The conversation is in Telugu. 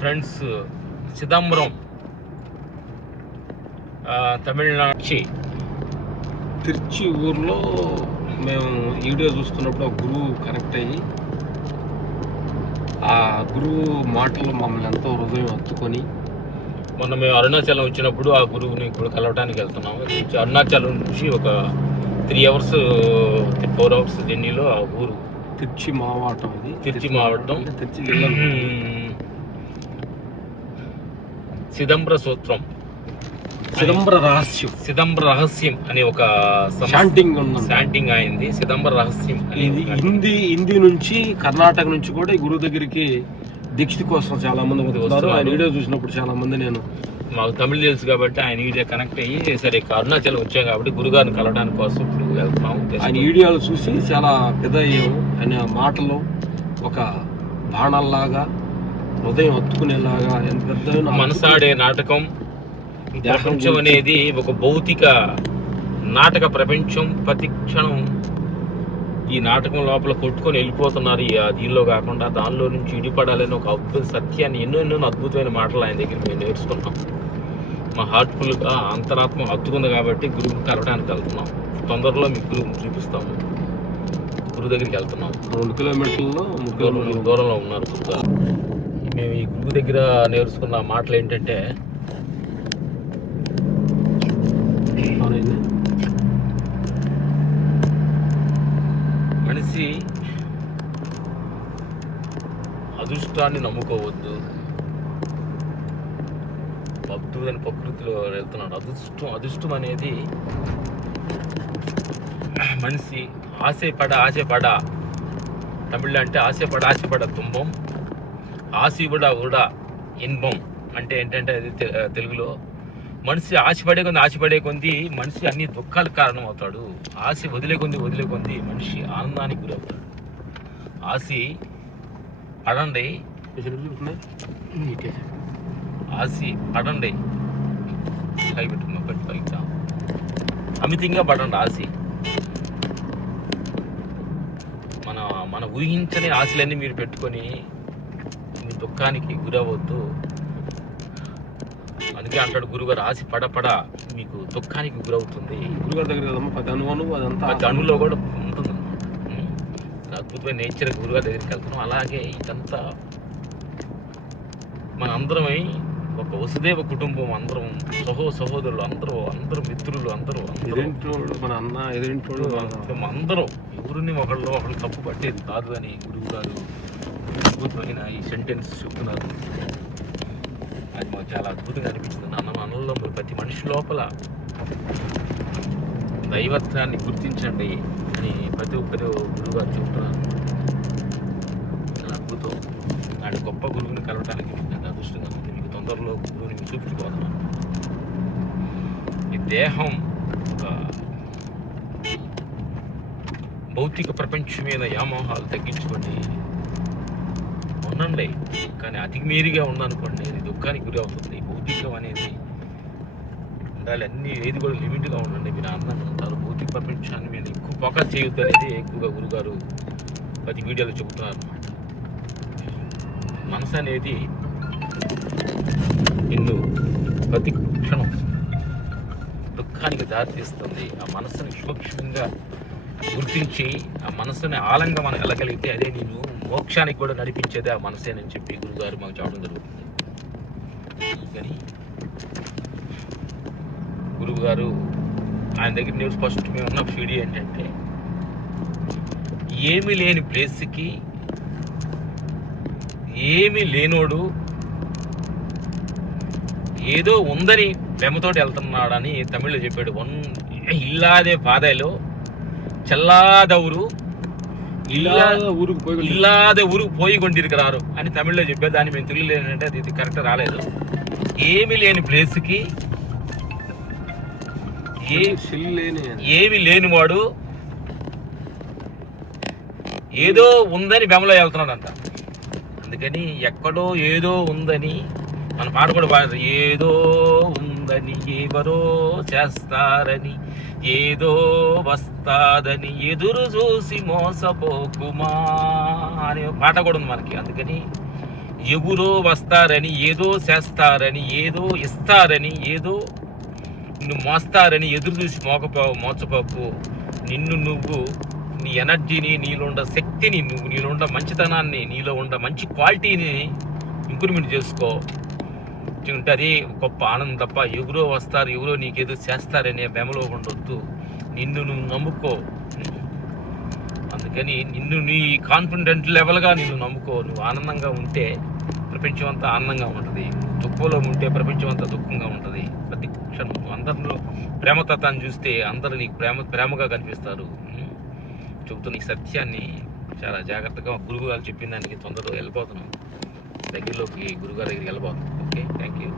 ఫ్రెండ్స్, చిదంబరం తమిళనాడు తిరుచి ఊర్లో మేము వీడియో చూస్తున్నప్పుడు ఒక గురువు కనెక్ట్ అయ్యి ఆ గురువు మాటలు మమ్మల్ని ఎంతో హృదయం హత్తుకొని మొన్న మేము అరుణాచలం వచ్చినప్పుడు ఆ గురువుని ఇప్పుడు కలవడానికి వెళ్తున్నాము. అరుణాచలం నుంచి ఒక 3 hours 4 hours జర్నీలో ఆ ఊరు తిరుచి మావటం. ఇది తిరుచి మావటం, తిరుచి జిల్లా. చిదంబర సూత్రం, చిదంబర రహస్యం అనే ఒక శాంటింగ్ అయింది. చిదంబర రహస్యం అనేది హిందీ నుంచి కర్ణాటక నుంచి కూడా ఈ గురువు దగ్గరికి దీక్ష కోసం చాలా మంది వస్తున్నారు. ఆయన వీడియో చూసినప్పుడు చాలా మంది, నేను మాకు తమిళ తెలుసు కాబట్టి ఆయన వీడియో కనెక్ట్ అయ్యి సరే అరుణాచలం వచ్చాం కాబట్టి గురుగారిని కలవడానికి కోసం ఇప్పుడు వెళ్తున్నాం. ఆయన వీడియోలు చూసి చాలా పెద్ద అయ్యాము. ఆయన మాటలు ఒక బాణాల్లాగా హృదయం హత్తుకునేలాగా ఎంత పెద్ద మనసాడే నాటకం. ప్రపంచం అనేది ఒక భౌతిక నాటక ప్రపంచం. ప్రతి క్షణం ఈ నాటకం లోపల కొట్టుకొని వెళ్ళిపోతున్నారు. దీనిలో కాకుండా దానిలో నుంచి ఇడిపడాలని ఒక అద్భుత సత్యాన్ని, ఎన్నో అద్భుతమైన మాటలు ఆయన దగ్గర మేము నేర్చుకున్నాం. మా హార్ట్ఫుల్గా అంతరాత్మ హత్తుకుంది కాబట్టి గురువుని కలవడానికి వెళ్తున్నాం. తొందరలో మీకు గురువు చూపిస్తాము. గురువు దగ్గరికి వెళ్తున్నాం. 2 కిలోమీటర్లలో దూరంలో ఉన్నారు గురుగారు. మేము ఈ గురువు దగ్గర నేర్చుకున్న మాటలు ఏంటంటే, మనిషి అదృష్టాన్ని నమ్ముకోవద్దు. భక్తుడని ప్రకృతిలో వెళ్తున్నాడు. అదృష్టం అనేది మనిషి ఆశపడ తమిళ అంటే ఆశపడ తుంభం, ఆశివుడ ఇన్భం అంటే ఏంటంటే అది తెలుగులో మనిషి ఆశపడే కొంది మనిషి అన్ని దుఃఖాలకు కారణం అవుతాడు. ఆశ వదిలే కొంది మనిషి ఆనందానికి గురవుతాడు. ఆశ పడండి అమితంగా పడండి. ఆశ మన ఊహించని ఆశలన్నీ మీరు పెట్టుకొని మీ దుఃఖానికి గురవద్దు. అందుకే అంటాడు గురుగారు, ఆశ పడ మీకు దుఃఖానికి గురవుతుంది. గురుగారి దగ్గర 10 అణువులో కూడా ఉంటుంది. అద్భుతమైన నేచర్ గురుగారి దగ్గరికి వెళ్తున్నాం. అలాగే ఇదంతా మన అందరమై ఒక వసుదేవ కుటుంబం, అందరం సహోదరులు, అందరూ మిత్రులు, అందరూ మన అన్న ఎదురింటోళ్ళు, అందరూ ఎవరిని ఒకళ్ళు తప్పు పట్టేది కాదు అని గురువు గారు అద్భుతమైన ఈ సెంటెన్స్ చెప్తున్నారు. అది మాకు చాలా అద్భుతంగా అనిపించింది. అన్నంలో ప్రతి మనిషి లోపల దైవత్వాన్ని గుర్తించండి అని ప్రతి ఒక్కరు గురువుగారు చెబుతున్నారు. చాలా అద్భుతం. ఆయన గొప్ప గురువుని కలవడానికి మీకు అదృష్టంగా ఉంది. మీకు తొందరలో గురువుని మీకు చూపించుకోవాలి. ఈ దేహం ఒక భౌతిక ప్రపంచం మీద వ్యామోహాలు తగ్గించుకొని ఉండండి. కానీ అతి మీరిగా ఉందనుకోండి అది దుఃఖానికి గురి అవుతుంది. భౌతికం అనేది ఉండాలి. అన్ని ఏది కూడా లిమిట్గా ఉండండి. మీరు ఆనందంగా ఉంటారు. భౌతిక ప్రపంచాన్ని మీద ఎక్కువ ఫోకస్ చేయొద్దు అనేది ఎక్కువగా గురుగారు ప్రతి వీడియోలో చెబుతున్నారు అన్నమాట. మనసు అనేది నిన్ను ప్రతి క్షణం దుఃఖానికి దారితీస్తుంది. ఆ మనసుని సూక్ష్మంగా గుర్తించి ఆ మనసుని ఆలంగా మనం వెళ్ళగలిగితే అదే నేను మోక్షానికి కూడా నడిపించేది ఆ మనసేనని చెప్పి గురుగారు మాకు చెప్పడం జరుగుతుంది. కానీ గురువు గారు ఆయన దగ్గర న్యూస్ ఫస్ట్ మేము ఉన్న ఫీడ్ ఏంటంటే, ఏమీ లేని ప్లేస్కి ఏమీ లేనోడు ఏదో ఉందని ప్రేమతోటి వెళ్తున్నాడని తమిళ్లో చెప్పాడు. ఇల్లాదే పాదాలో చెల్లాదవురు ఇల్లాదే ఊరుకు పోయి కొండిరికరారు అని తమిళ్లో చెప్పారు. దాన్ని మేము తెలుగులో ఏంటంటే అది కరెక్ట్ రాలేదు. ఏమీ లేని ప్లేస్కి ఏమీ లేనివాడు ఏదో ఉందని బెమలో వెళ్తున్నాడంట. అందుకని ఎక్కడో ఏదో ఉందని మన పాట కూడా పాడారు. ఏదో ఉందని ఎవరో చేస్తారని, ఏదో వస్తాదని ఎదురు చూసి మోసపోకుమా అనే పాట కూడా ఉంది మనకి. అందుకని ఎవరో వస్తారని, ఏదో చేస్తారని, ఏదో ఇస్తారని, ఏదో నిన్ను మోస్తారని ఎదురు చూసి మోసపోకు. నిన్ను నువ్వు, నీ ఎనర్జీని, నీలో ఉన్న శక్తిని, నీలో ఉన్న మంచితనాన్ని, నీలో ఉన్న మంచి క్వాలిటీని ఇంప్రూవ్మెంట్ చేసుకో. ఉంటుంది గొప్ప ఆనందం తప్ప ఎవరో వస్తారు, ఎవరో నీకేదో చేస్తారనే భ్రమలో ఉండొద్దు. నిన్ను నువ్వు నమ్ముకో. అందుకని నిన్ను నీ కాన్ఫిడెంట్ లెవెల్గా నిన్ను నమ్ముకో. నువ్వు ఆనందంగా ఉంటే ప్రపంచం అంతా ఆనందంగా ఉంటుంది. దుఃఖంలో ఉంటే ప్రపంచం అంతా దుఃఖంగా ఉంటుంది. ప్రతి క్షణం అందరిలో ప్రేమతత్వాన్ని చూస్తే అందరూ నీకు ప్రేమగా కనిపిస్తారు. చెబుతున్న ఈ సత్యాన్ని చాలా జాగ్రత్తగా గురువుగారు చెప్పిన దానికి తొందరగా వెళ్ళిపోతున్నాం. దగ్గరలోకి గురుగారి దగ్గరికి వెళ్ళిపోతున్నాం. Okay, thank you.